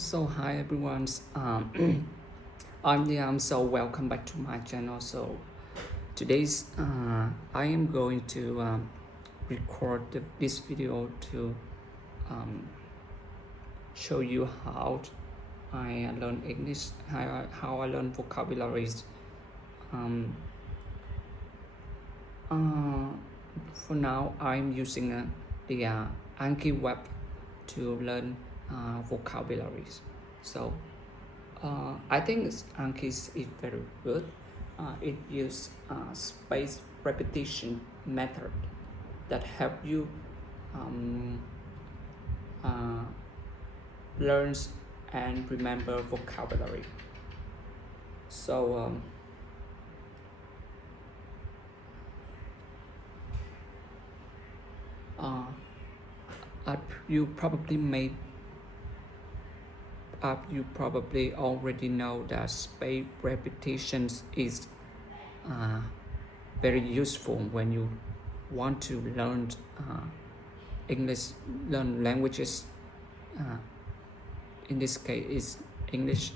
So hi everyone. I'm Liam. So welcome back to my channel. So today's I am going to record this video to um, show you how I learn English, how I learn vocabularies. Um, uh, for now, I'm using the Anki web to learn vocabularies. So I think Anki is very good. It uses space repetition method that help you um, uh, learn and remember vocabulary. So you probably made you probably already know that space repetitions is uh, very useful when you want to learn English, learn languages. Uh, in this case, is English.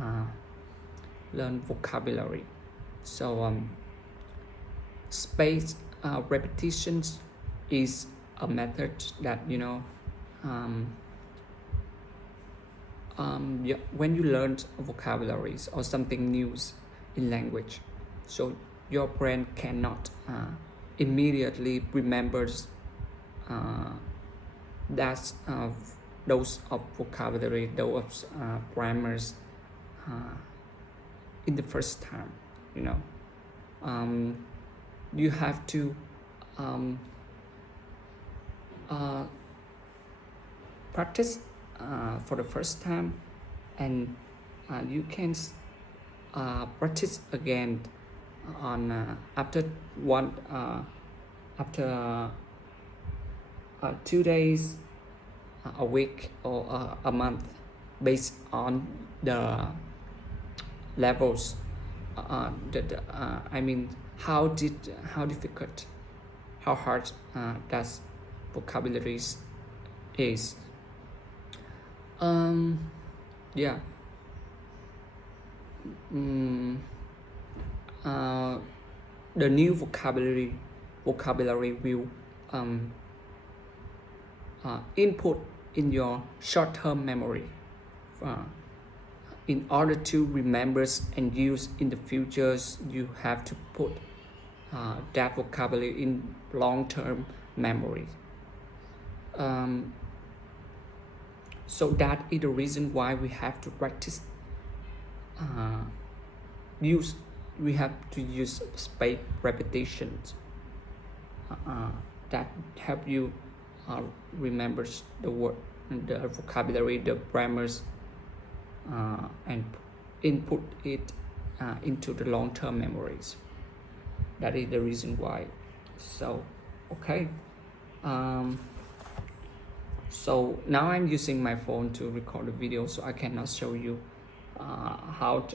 Uh, learn vocabulary. So space repetitions is a method that um, when you learn vocabularies or something new in language, so your brain cannot immediately remembers that those of vocabulary, those grammars in the first time. You know, you have to practice for the first time, and you can practice again on after 2 days, a week, or a month, based on the levels. I mean, how difficult, how hard does vocabularies is. Yeah. The new vocabulary will input in your short-term memory in order to remember and use in the future. You have to put that vocabulary in long-term memory. So that is the reason why we have to practice we have to use space repetitions that help you remember the word, the vocabulary, the grammars, and input it into the long-term memories. That is the reason why. So okay. So now I'm using my phone to record the video, so I cannot show you how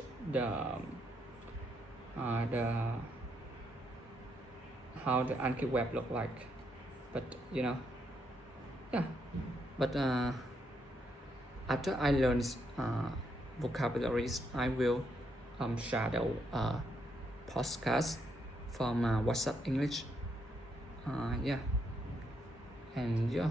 how the Anki web look like, but yeah. But after I learn vocabularies, I will shadow podcast from WhatsApp English. Yeah, and yeah.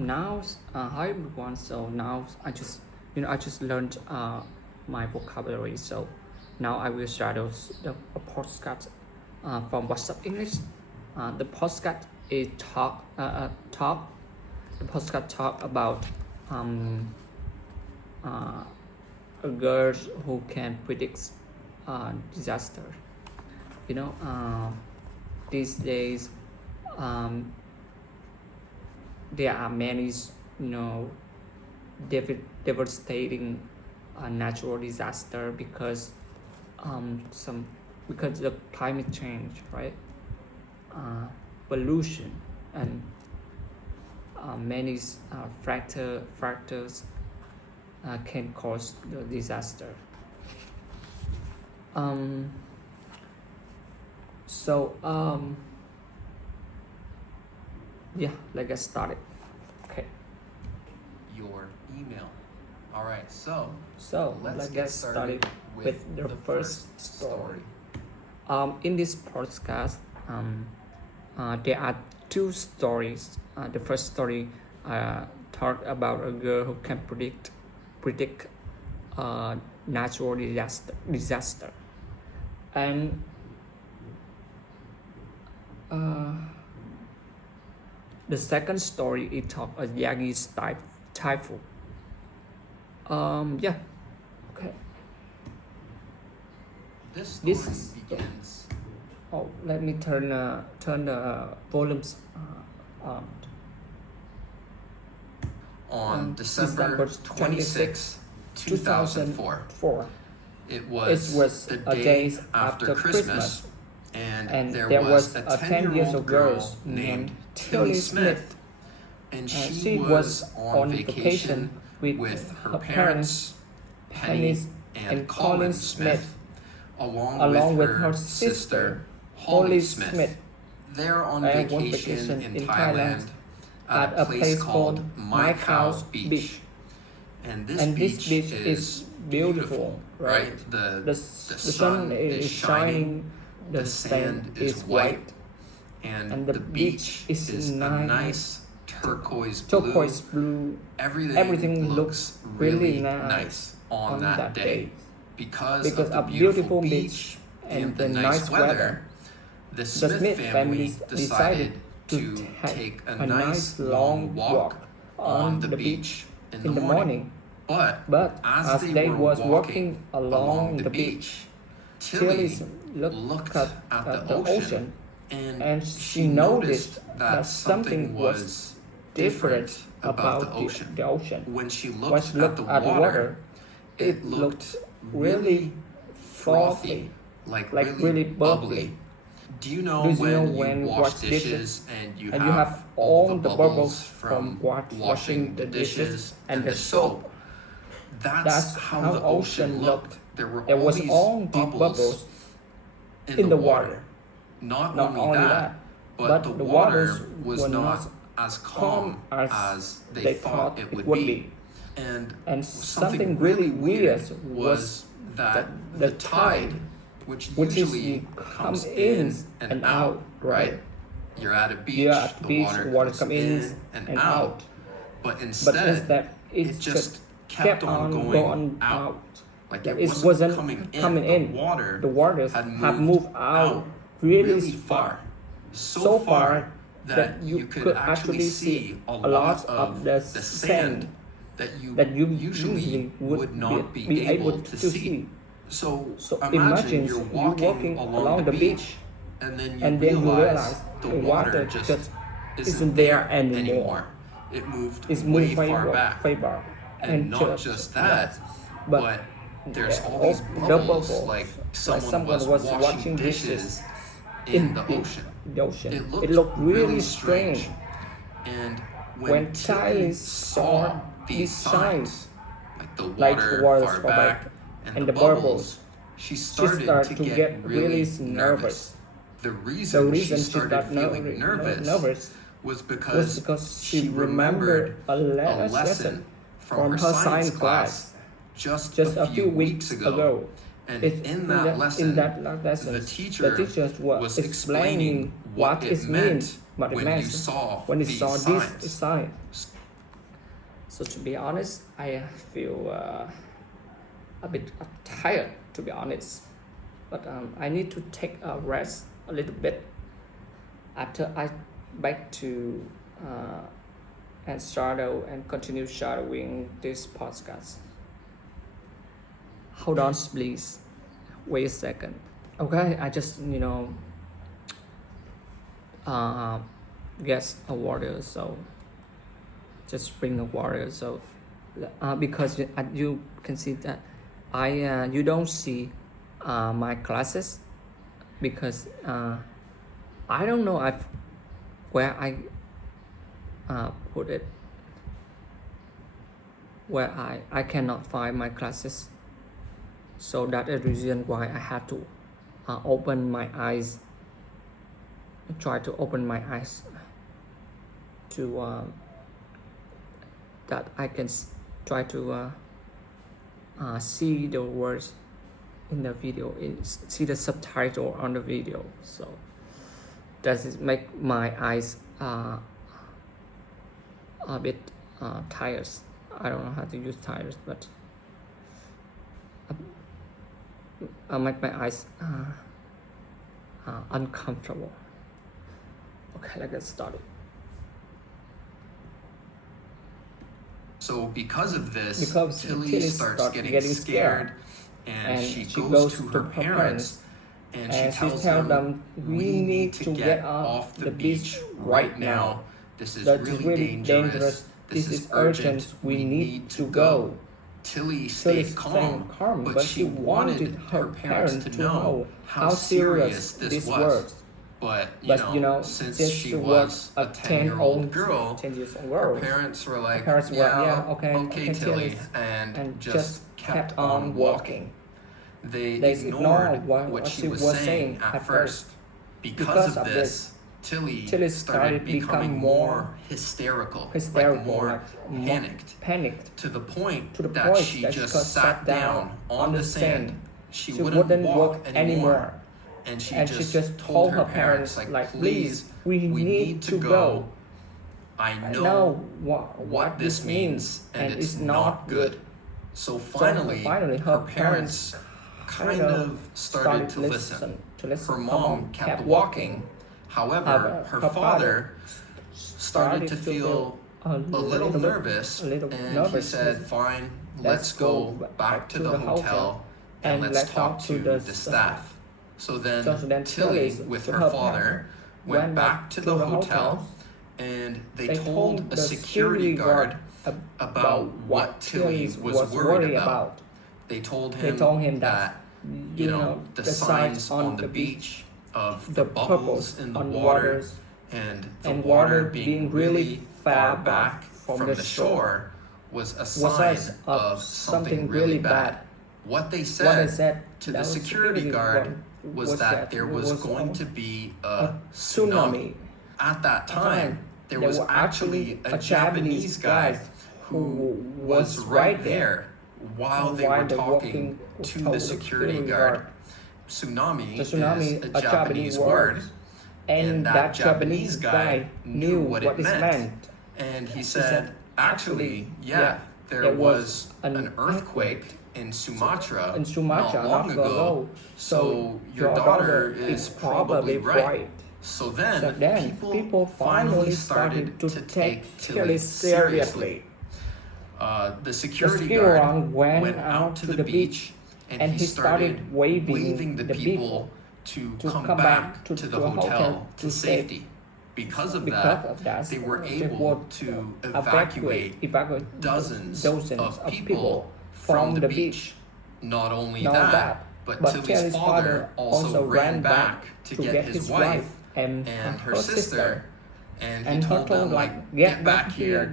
Now hi everyone. So now I just learned my vocabulary. So now I will start a podcast from WhatsApp English. The podcast is talk. The podcast talk about a girl who can predict disaster. These days um, there are many, devastating natural disaster because of climate change, right? Pollution and many factors can cause the disaster. So yeah, let's get started. Okay. Your email. All right, so Let's get started with the first story. In this podcast, there are two stories. The first story talked about a girl who can predict natural disaster, and the second story is talk a Yagi's typhoon. Yeah, okay. This story This- begins Oh, let me turn the volumes on. on December 26, 2004. 4. It It was was the a day day after Christmas, and there was a 10-year-old girl named Tilly Smith, and she was on vacation with her parents, Penny and Colin Smith, along with her sister, Holly Smith. They're on vacation in Thailand at a place called Mai Khao Beach. And this beach is beautiful, right? The sun is shining, the sand is white, and the beach is a nice turquoise blue. Everything looks really nice on that day. Because of the beautiful beach and the nice weather, the Smith family decided to take a nice long walk on the beach in the morning. But as they was walking along the beach, Tilly looked at the ocean, and she noticed that something was different about the ocean. When she When looked she at the water, it looked really frothy, like really really bubbly. bubbly. Do you know Do you know when when you wash wash dishes dishes and you and have all the bubbles from washing washing the dishes and the soap? That's how the ocean looked. There were There was all always these bubbles in the water. Not only that, but the water was not as calm as they thought it would be. And something really weird was that the the tide, which which usually comes in and out, right? You're at a beach, at the beach, the water comes come in and and out. out. But But instead, instead, it just kept on going out. Like Like it wasn't coming in. The waters had moved out really far. So far that you could actually see a lot of the sand that you usually would not be able to see. So imagine you're walking along the beach and then you realize the water just isn't there anymore. It moved way far back. And not just that, but there's all these bubbles like someone was washing dishes in the ocean. It looked really strange. And when Tilly saw these signs, like the water far back and the bubbles, she started to get really nervous. The reason she started feeling nervous was because she remembered a lesson from her science class just a few weeks ago. And in that lesson, the teacher was explaining what it meant when you saw these signs. So to be honest, I feel a bit tired, to be honest. But I need to take a rest a little bit after I back to and shadow and continue shadowing this podcast. Hold on, please. Wait a second. Okay, I just get a water, so just bring a water. So because you can see that you don't see my classes, because I don't know where I put it, where I cannot find my classes. So that is the reason why I had to open my eyes, try to open my eyes to that I can try to see the words in the video, see the subtitle on the video. So does it make my eyes a bit tired? I don't know how to use tired, but make my eyes uncomfortable. Okay, let's get started. So because of this, Tilly starts getting scared, and she goes to her parents, and she tells them, we need to get off the beach right now. This is really dangerous. This is urgent. We need to go. Tilly stayed calm, but she wanted her parents to know how serious this was. But you know, since she was a 10-year-old girl, her parents were like, yeah, okay, Tilly, and just kept on walking. They ignored what she was saying at first. Because of this, Tilly started becoming more hysterical, like more panicked, to the point that she just sat down on the sand. She wouldn't walk anymore. And she just told her parents, like, please, we need to go. I know what this means, and it's not good. So finally, her parents kind of started to listen. Her mom kept walking. However, her father started to feel a little nervous, and he said, fine, let's go back to the hotel and let's talk to the staff. So then Tilly, with her father, went back to the hotel, and they told a security guard about what Tilly was worried about. They told him that, the signs on the beach of the bubbles in the water and the water being really far back from the shore was a sign of something really bad. What they said to the security guard was that there was going to be a tsunami. At that time, there was actually a Japanese guy who was right there while they were talking to the security guard. Tsunami is a Japanese word, and that Japanese guy knew what it meant. And he said, actually, yeah, there was an earthquake in Sumatra not long ago, so your daughter is probably right. So then people finally started to take Tilly seriously. The security guard went out to the beach, and he started waving the people to come back to the hotel to safety. Because of that, they were able to evacuate dozens of people from the beach. Not only that, but Tilly's father also ran back to get his wife and her sister, and he told them, like, get back here,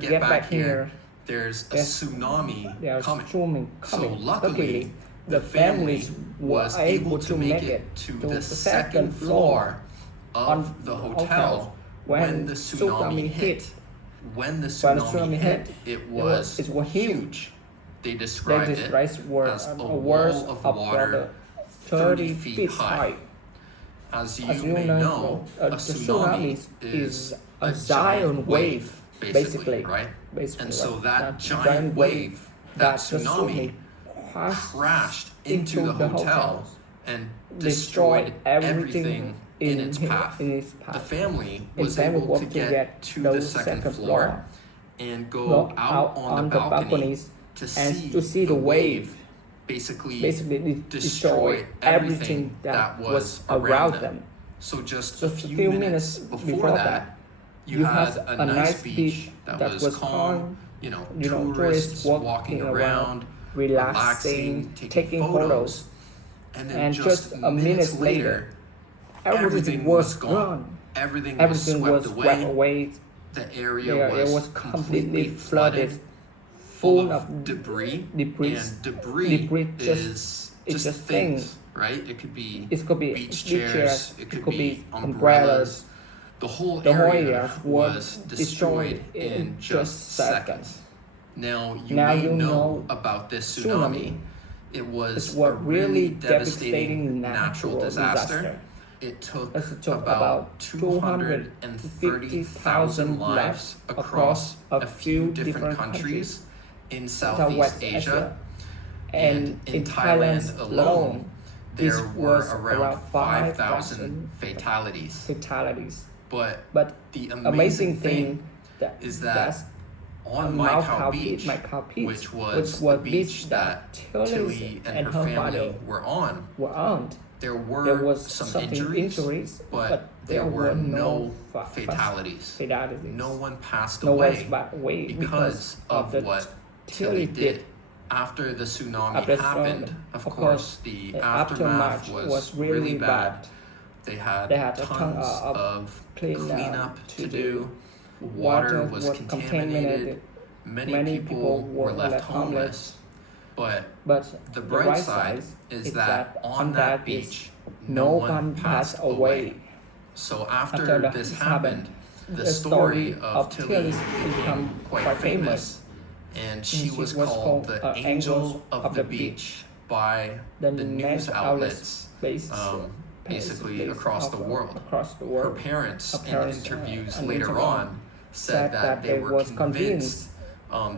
there's a tsunami coming. So luckily, the family was able to make it to the second floor of the hotel when the tsunami hit. When the tsunami hit, it was huge. They described it as a wall of water 30 feet high. As you may know, a tsunami is a giant wave, basically, right? And so that giant wave, that tsunami, crashed into the hotel and destroyed everything in its path. The family was able to get to the second floor and go out on the balconies to see the wave basically destroy everything that was around them. So just a few minutes before that, you had a nice beach that was calm, tourists walking around, relaxing, taking photos. And then just a minute later, everything was gone. Everything was swept away. The area was completely flooded, full of debris. And debris is just things, right? It could be beach chairs, it could be umbrellas. The whole area was destroyed in just seconds. Now, you may know about this tsunami. It was a really devastating natural disaster. It took about 230,000 lives across a few different countries in Southeast Asia. And in Thailand alone, there were around 5,000 fatalities. But the amazing thing is that on Mai Khao Beach, which was the beach that Tilly and her family were on, there were some injuries, but there were no fatalities. No one passed away because of what Tilly did. After the tsunami happened, of course, the aftermath was really bad. They had tons of cleanup to do. Water was contaminated. Many people were left homeless. But the bright side is that on that beach, no one passed away. So after this happened, the story of Tilly became quite famous. And she was called the Angel of the Beach by the news outlets, basically across the world. Her parents, in interviews later on, said that they were convinced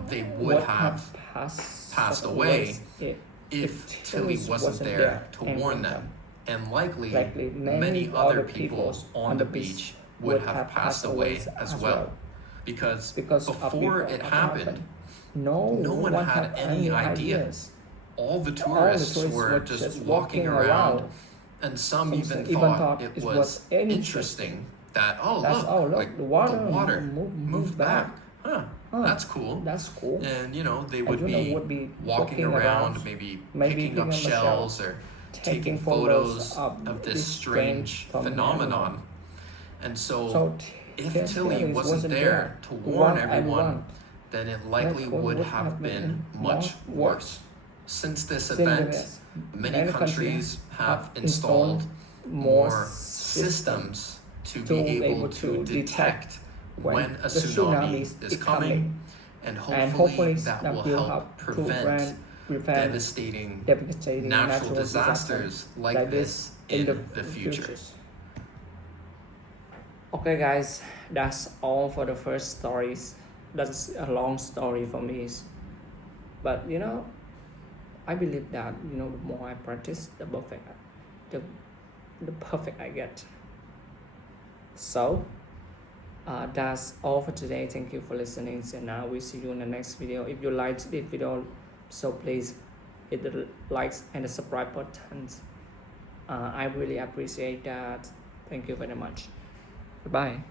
they would have passed away if Tilly wasn't there to warn them. And likely many other people on the beach would have passed away as well. Because before it happened, no one had any ideas. All the tourists were just walking around, and some even thought it was interesting that, look, the water moved back. That's cool. And they would be walking around, maybe picking up shells or taking photos of this strange phenomenon. And so if Tilly wasn't there to warn everyone, then it likely would have been much worse. Since this event, many countries have installed more systems to be able to detect when a tsunami is coming, and hopefully that will help prevent devastating natural disasters like this in the future. Okay guys, that's all for the first stories. That's a long story for me, but I believe that the more I practice, the perfect I get. So that's all for today. Thank you for listening, and I will see you in the next video. If you liked this video, so please hit the likes and the subscribe button. I really appreciate that. Thank you very much. Bye.